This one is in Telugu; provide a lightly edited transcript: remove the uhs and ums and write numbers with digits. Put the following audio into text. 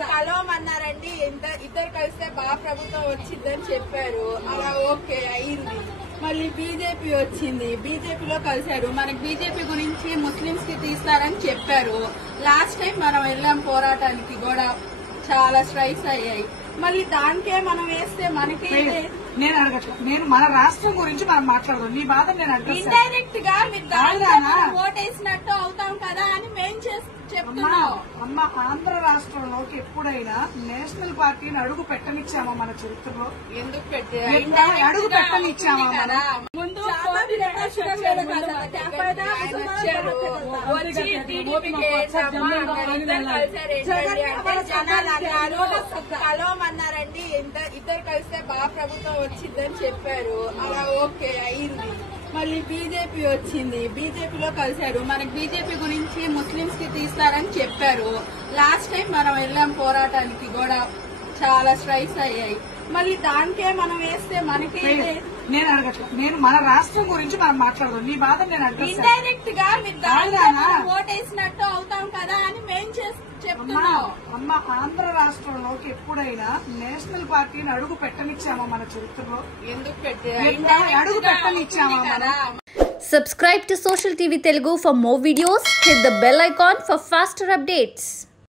కలవమన్నారండి. ఇద్దరు కలిస్తే బాగా ప్రభుత్వం వచ్చిందని చెప్పారు. అలా ఓకే అయింది. మళ్ళీ బీజేపీ వచ్చింది, బీజేపీలో కలిశారు. మనకి బీజేపీ గురించి ముస్లింస్ కి తీస్తారని చెప్పారు. లాస్ట్ టైం మనం వెళ్ళాం పోరాటానికి కూడా, చాలా స్ట్రైక్స్ అయ్యాయి. మళ్ళీ దానికే మనం వేస్తే మనకి నేను అడగట్లేదు. నేను మన రాష్ట్రం గురించి మనం మాట్లాడదాం. నీ బాధ నేను అడగ ఇండైరెక్ట్ గా మీరు ఓటేసినట్టు అవుతాం కదా అని మేము చెప్తున్నాం. అమ్మ, ఆంధ్ర రాష్ట్రంలోకి ఎప్పుడైనా నేషనల్ పార్టీని అడుగు పెట్టనిచ్చామా మన చరిత్రలో? ఎందుకు పెట్టారు? అడుగు పెట్టనిచ్చామా కదా? ముందు కలవమన్నారండి. ఇద్దరు కలిస్తే బాగా ప్రభుత్వం వచ్చిందని చెప్పారు. అలా ఓకే అయింది. మళ్ళీ బీజేపీ వచ్చింది, బీజేపీలో కలిశారు. మనకి బీజేపీ గురించి ముస్లింస్ కి తీస్తారని చెప్పారు. లాస్ట్ టైం మనం వెళ్ళాం పోరాటానికి కూడా, చాలా స్ట్రైక్స్ అయ్యాయి. మళ్ళీ దానికే మనం వేస్తే మనకి నేను అడగట్లేదు. నేను మన రాష్ట్రం గురించి మనం మాట్లాడదాం. నీ బాధ నేను అడగ ఇండైరెక్ట్ గా మీరు ఓటేసినట్టు అవుతాం కదా అని మేము చెప్తున్నాం. అమ్మ, ఆంధ్ర రాష్ట్రంలోకి ఎప్పుడైనా నేషనల్ పార్టీని అడుగు పెట్టనిచ్చామా మన చరిత్రలో? ఎందుకు పెట్టారు? అడుగు పెట్టనిచ్చామా కదా? Subscribe to Social TV Telugu for more videos. Hit the bell icon for faster updates.